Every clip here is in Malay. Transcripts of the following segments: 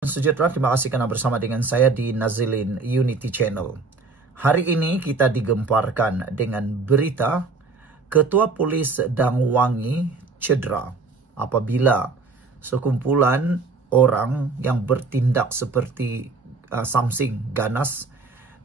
Sejahtera, terima kasih karena bersama dengan saya di Nazilin Unity Channel. Hari ini kita digemparkan dengan berita Ketua Polis Dangwangi cedera apabila sekumpulan orang yang bertindak seperti Samsing ganas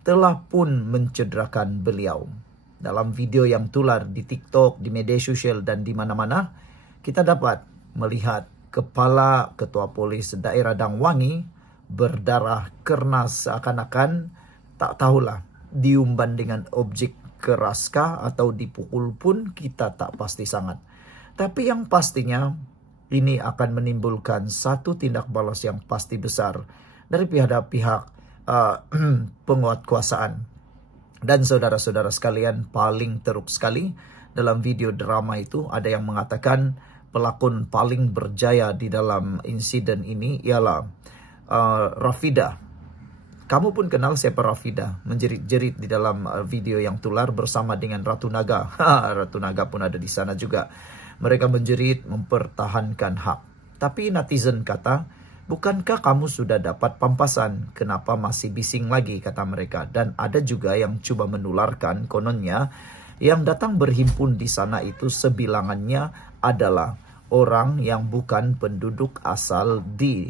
telah pun mencederakan beliau. Dalam video yang tular di TikTok, di media sosial dan di mana-mana, kita dapat melihat Kepala Ketua Polis Daerah Dangwangi berdarah karena seakan-akan tak tahulah diumban dengan objek keraskah atau dipukul pun kita tak pasti sangat. Tapi yang pastinya ini akan menimbulkan satu tindak balas yang pasti besar dari pihak penguat kuasaan. Dan saudara-saudara sekalian, paling teruk sekali dalam video drama itu ada yang mengatakan pelakon paling berjaya di dalam insiden ini ialah Rafida. Kamu pun kenal siapa Rafida, menjerit-jerit di dalam video yang tular bersama dengan Ratu Naga. Ratu Naga pun ada di sana juga. Mereka menjerit mempertahankan hak. Tapi netizen kata, bukankah kamu sudah dapat pampasan? Kenapa masih bising lagi, kata mereka. Dan ada juga yang coba menularkan kononnya, yang datang berhimpun di sana itu sebilangannya adalah orang yang bukan penduduk asal di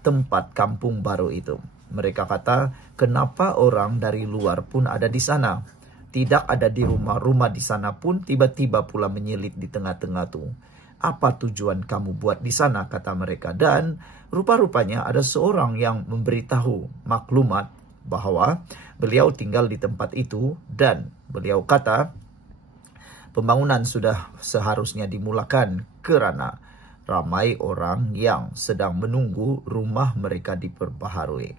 tempat kampung baru itu. Mereka kata, kenapa orang dari luar pun ada di sana? Tidak ada di rumah-rumah di sana pun tiba-tiba pula menyelit di tengah-tengah tuh. Apa tujuan kamu buat di sana, kata mereka. Dan rupa-rupanya ada seorang yang memberitahu maklumat bahwa beliau tinggal di tempat itu dan beliau kata pembangunan sudah seharusnya dimulakan karena ramai orang yang sedang menunggu rumah mereka diperbaharui.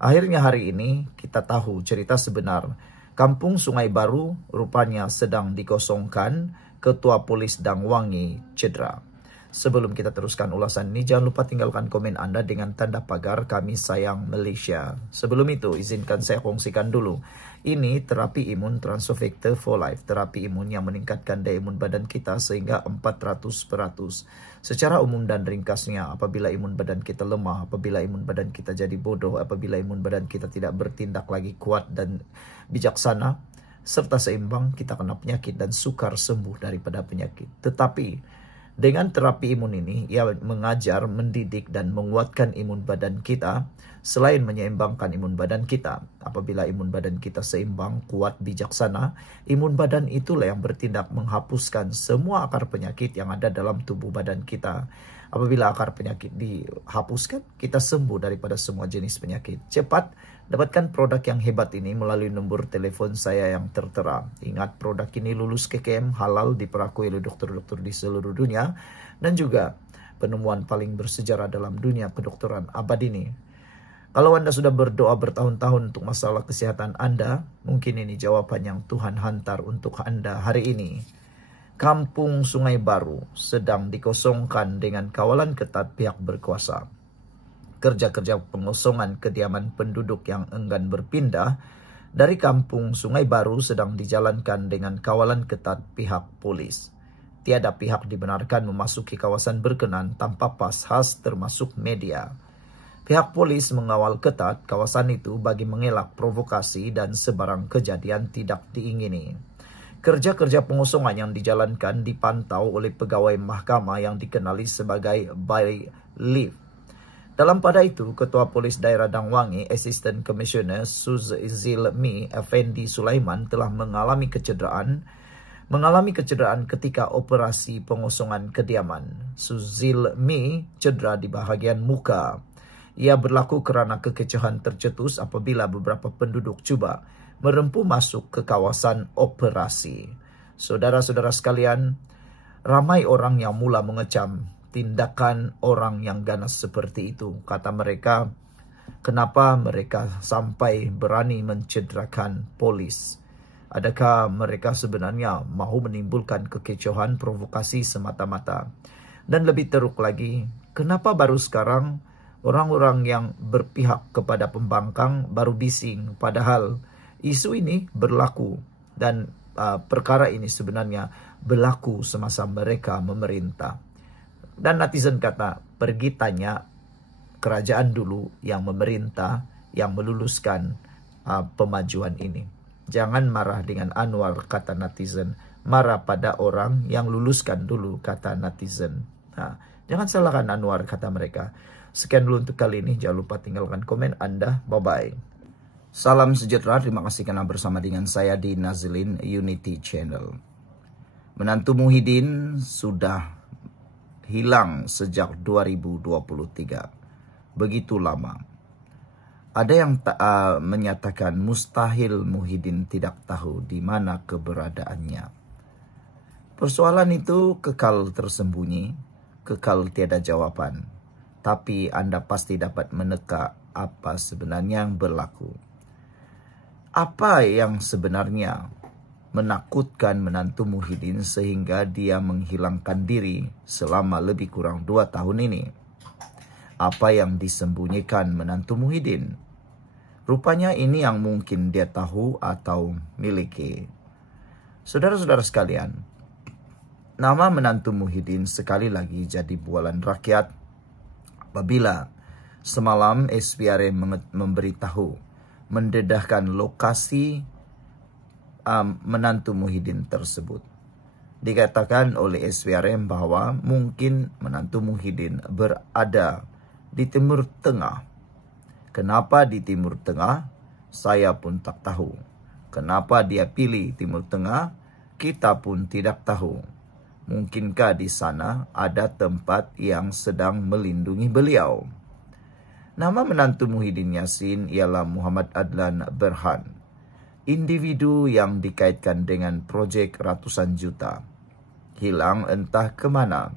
Akhirnya hari ini kita tahu cerita sebenar. Kampung Sungai Baru rupanya sedang dikosongkan. Ketua Polis Dangwangi cedera. Sebelum kita teruskan ulasan ini, jangan lupa tinggalkan komen Anda dengan tanda pagar Kami Sayang Malaysia. Sebelum itu, izinkan saya kongsikan dulu. Ini terapi imun Transovector for Life. Terapi imun yang meningkatkan daya imun badan kita sehingga 400%. Secara umum dan ringkasnya, apabila imun badan kita lemah, apabila imun badan kita jadi bodoh, apabila imun badan kita tidak bertindak lagi kuat dan bijaksana, serta seimbang, kita kena penyakit dan sukar sembuh daripada penyakit. Tetapi dengan terapi imun ini, ia mengajar, mendidik, dan menguatkan imun badan kita. Selain menyeimbangkan imun badan kita, apabila imun badan kita seimbang, kuat, bijaksana, imun badan itulah yang bertindak menghapuskan semua akar penyakit yang ada dalam tubuh badan kita. Apabila akar penyakit dihapuskan, kita sembuh daripada semua jenis penyakit. Cepat dapatkan produk yang hebat ini melalui nombor telepon saya yang tertera. Ingat, produk ini lulus KKM, halal, diperakui oleh dokter-dokter di seluruh dunia, dan juga penemuan paling bersejarah dalam dunia kedokteran abad ini. Kalau Anda sudah berdoa bertahun-tahun untuk masalah kesehatan Anda, mungkin ini jawaban yang Tuhan hantar untuk Anda hari ini. Kampung Sungai Baru sedang dikosongkan dengan kawalan ketat pihak berkuasa. Kerja-kerja pengosongan kediaman penduduk yang enggan berpindah dari Kampung Sungai Baru sedang dijalankan dengan kawalan ketat pihak polis. Tiada pihak dibenarkan memasuki kawasan berkenan tanpa pas khas termasuk media. Pihak polis mengawal ketat kawasan itu bagi mengelak provokasi dan sebarang kejadian tidak diingini. Kerja-kerja pengosongan yang dijalankan dipantau oleh pegawai mahkamah yang dikenali sebagai bailiff. Dalam pada itu, Ketua Polis Daerah Dangwangi, Assistant Commissioner Suzilmi Effendi Sulaiman telah mengalami kecederaan ketika operasi pengosongan kediaman. Suzilmi cedera di bahagian muka. Ia berlaku kerana kekecohan tercetus apabila beberapa penduduk cuba merempuh masuk ke kawasan operasi. Saudara-saudara sekalian, ramai orang yang mula mengecam tindakan orang yang ganas seperti itu. Kata mereka, kenapa mereka sampai berani mencederakan polis? Adakah mereka sebenarnya mahu menimbulkan kekecohan provokasi semata-mata? Dan lebih teruk lagi, kenapa baru sekarang orang-orang yang berpihak kepada pembangkang baru bising, padahal isu ini berlaku dan perkara ini sebenarnya berlaku semasa mereka memerintah. Dan netizen kata, pergi tanya kerajaan dulu yang memerintah, yang meluluskan pemajuan ini. Jangan marah dengan Anwar, kata netizen. Marah pada orang yang luluskan dulu, kata netizen. Jangan salahkan Anwar, kata mereka. Sekian dulu untuk kali ini. Jangan lupa tinggalkan komen Anda. Bye-bye. Salam sejahtera. Terima kasih karena bersama dengan saya di Nazilin Unity Channel. Menantu Muhyiddin sudah hilang sejak 2023. Begitu lama. Ada yang menyatakan mustahil Muhyiddin tidak tahu di mana keberadaannya. Persoalan itu kekal tersembunyi, kekal tiada jawaban. Tapi Anda pasti dapat meneka apa sebenarnya yang berlaku. Apa yang sebenarnya menakutkan menantu Muhyiddin sehingga dia menghilangkan diri selama lebih kurang 2 tahun ini? Apa yang disembunyikan menantu Muhyiddin? Rupanya ini yang mungkin dia tahu atau miliki. Saudara-saudara sekalian, nama menantu Muhyiddin sekali lagi jadi bualan rakyat apabila semalam SPRM memberitahu, mendedahkan lokasi menantu Muhyiddin tersebut. Dikatakan oleh SPRM bahwa mungkin menantu Muhyiddin berada di Timur Tengah. Kenapa di Timur Tengah? Saya pun tak tahu. Kenapa dia pilih Timur Tengah? Kita pun tidak tahu. Mungkinkah di sana ada tempat yang sedang melindungi beliau? Nama menantu Muhyiddin Yassin ialah Muhammad Adlan Berhan. Individu yang dikaitkan dengan proyek ratusan juta. Hilang entah kemana.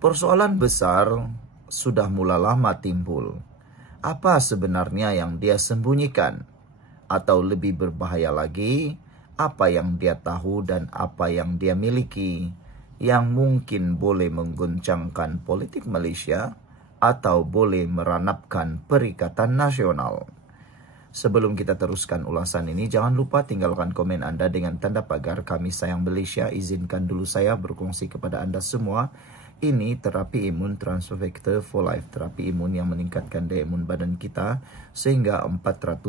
Persoalan besar sudah mula lama timbul. Apa sebenarnya yang dia sembunyikan? Atau lebih berbahaya lagi, apa yang dia tahu dan apa yang dia miliki yang mungkin boleh mengguncangkan politik Malaysia atau boleh meranapkan perikatan nasional. Sebelum kita teruskan ulasan ini, jangan lupa tinggalkan komen Anda dengan tanda pagar Kami Sayang Malaysia. Izinkan dulu saya berkongsi kepada Anda semua. Ini terapi imun Transfer Factor for Life, terapi imun yang meningkatkan daya imun badan kita sehingga 400%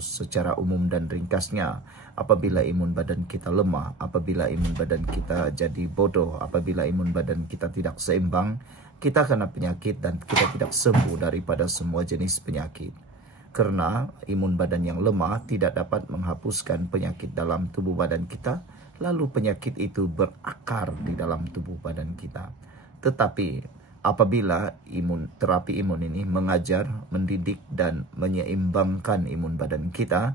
secara umum dan ringkasnya. Apabila imun badan kita lemah, apabila imun badan kita jadi bodoh, apabila imun badan kita tidak seimbang, kita kena penyakit dan kita tidak sembuh daripada semua jenis penyakit. Karena imun badan yang lemah tidak dapat menghapuskan penyakit dalam tubuh badan kita, lalu penyakit itu berakar di dalam tubuh badan kita. Tetapi apabila terapi imun ini mengajar, mendidik dan menyeimbangkan imun badan kita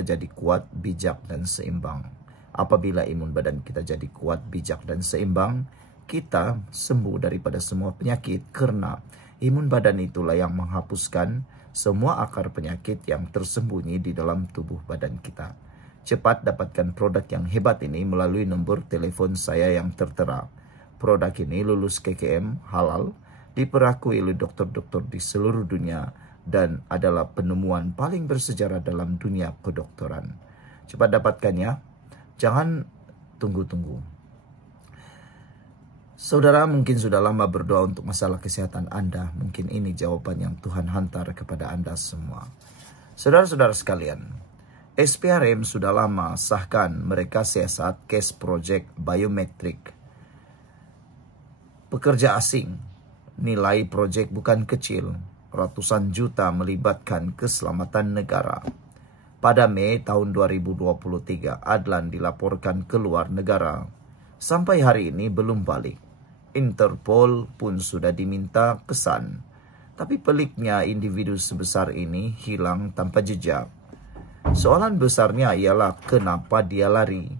jadi kuat, bijak dan seimbang. Apabila imun badan kita jadi kuat, bijak dan seimbang, kita sembuh daripada semua penyakit karena imun badan itulah yang menghapuskan semua akar penyakit yang tersembunyi di dalam tubuh badan kita. Cepat dapatkan produk yang hebat ini melalui nombor telepon saya yang tertera. Produk ini lulus KKM halal, diperakui oleh dokter-dokter di seluruh dunia dan adalah penemuan paling bersejarah dalam dunia kedokteran. Cepat dapatkannya, jangan tunggu-tunggu. Saudara mungkin sudah lama berdoa untuk masalah kesehatan Anda. Mungkin ini jawaban yang Tuhan hantar kepada Anda semua. Saudara-saudara sekalian, SPRM sudah lama sahkan mereka siasat case project biometrik. Pekerja asing, nilai proyek bukan kecil, ratusan juta melibatkan keselamatan negara. Pada Mei tahun 2023, Adlan dilaporkan ke luar negara. Sampai hari ini belum balik. Interpol pun sudah diminta kesan. Tapi peliknya individu sebesar ini hilang tanpa jejak. Soalan besarnya ialah kenapa dia lari?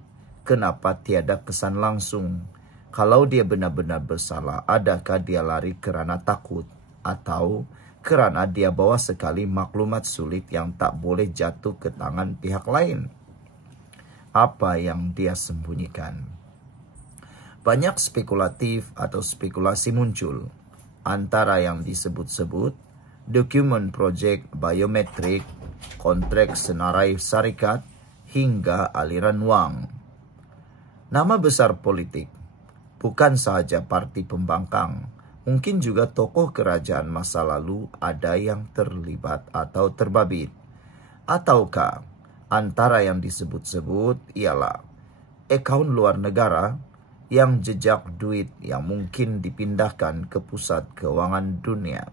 Kenapa tiada kesan langsung? Kalau dia benar-benar bersalah, adakah dia lari kerana takut? Atau kerana dia bawa sekali maklumat sulit yang tak boleh jatuh ke tangan pihak lain? Apa yang dia sembunyikan? Banyak spekulatif atau spekulasi muncul. Antara yang disebut-sebut, dokumen projek biometrik, kontrak senarai syarikat, hingga aliran wang. Nama besar politik. Bukan sahaja parti pembangkang, Mungkin juga tokoh kerajaan masa lalu ada yang terlibat atau terbabit. Ataukah antara yang disebut-sebut ialah akaun luar negara yang jejak duit yang mungkin dipindahkan ke pusat keuangan dunia.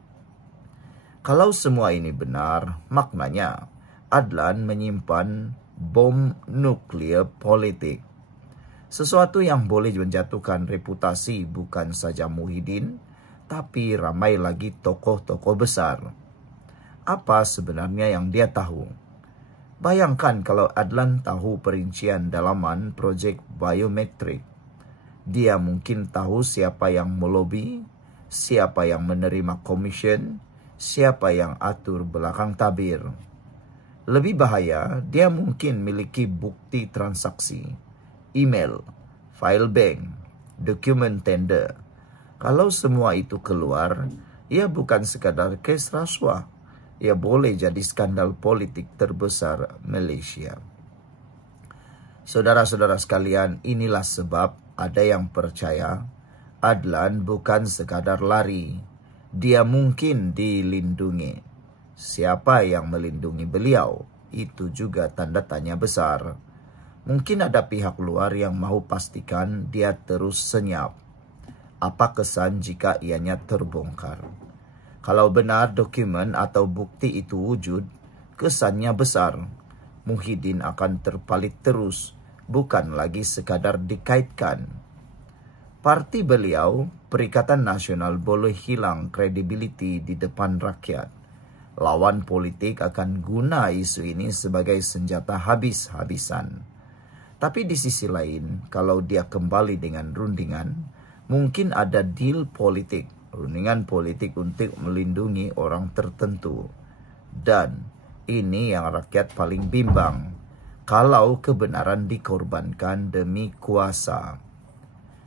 Kalau semua ini benar, maknanya Adlan menyimpan bom nuklir politik. Sesuatu yang boleh menjatuhkan reputasi bukan saja Muhyiddin, tapi ramai lagi tokoh-tokoh besar. Apa sebenarnya yang dia tahu? Bayangkan kalau Adlan tahu perincian dalaman projek biometrik. Dia mungkin tahu siapa yang melobi, siapa yang menerima komisen, siapa yang atur belakang tabir. Lebih bahaya, dia mungkin miliki bukti transaksi, email, file bank, dokumen tender. Kalau semua itu keluar, ia bukan sekadar kes rasuah. Ia boleh jadi skandal politik terbesar Malaysia. Saudara-saudara sekalian, inilah sebab ada yang percaya Adlan bukan sekadar lari. Dia mungkin dilindungi. Siapa yang melindungi beliau? Itu juga tanda tanya besar. Mungkin ada pihak luar yang mahu pastikan dia terus senyap. Apa kesan jika ianya terbongkar? Kalau benar dokumen atau bukti itu wujud, kesannya besar. Muhyiddin akan terpalit terus, bukan lagi sekadar dikaitkan. Parti beliau, Perikatan Nasional, boleh hilang kredibiliti di depan rakyat. Lawan politik akan guna isu ini sebagai senjata habis-habisan. Tapi di sisi lain, kalau dia kembali dengan rundingan, mungkin ada deal politik, rundingan politik untuk melindungi orang tertentu. Dan ini yang rakyat paling bimbang, kalau kebenaran dikorbankan demi kuasa.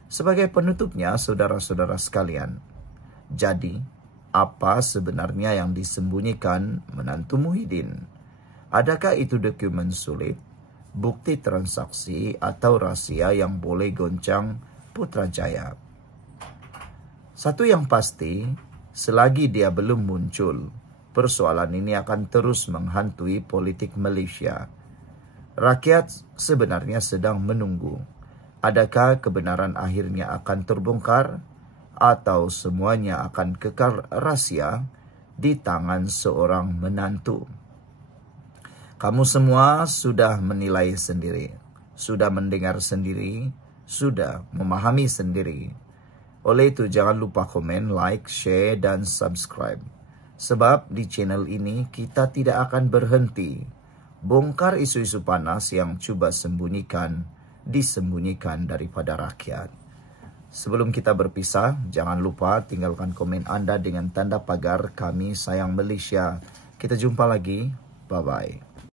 Sebagai penutupnya, saudara-saudara sekalian, jadi apa sebenarnya yang disembunyikan menantu Muhyiddin? Adakah itu dokumen sulit, bukti transaksi, atau rahasia yang boleh goncang Putrajaya? Satu yang pasti, selagi dia belum muncul, persoalan ini akan terus menghantui politik Malaysia. Rakyat sebenarnya sedang menunggu. Adakah kebenaran akhirnya akan terbongkar? Atau semuanya akan kekal rahasia di tangan seorang menantu? Kamu semua sudah menilai sendiri, sudah mendengar sendiri, sudah memahami sendiri. Oleh itu jangan lupa komen, like, share, dan subscribe. Sebab di channel ini kita tidak akan berhenti bongkar isu-isu panas yang cuba disembunyikan daripada rakyat. Sebelum kita berpisah, jangan lupa tinggalkan komen Anda dengan tanda pagar Kami Sayang Malaysia. Kita jumpa lagi. Bye-bye.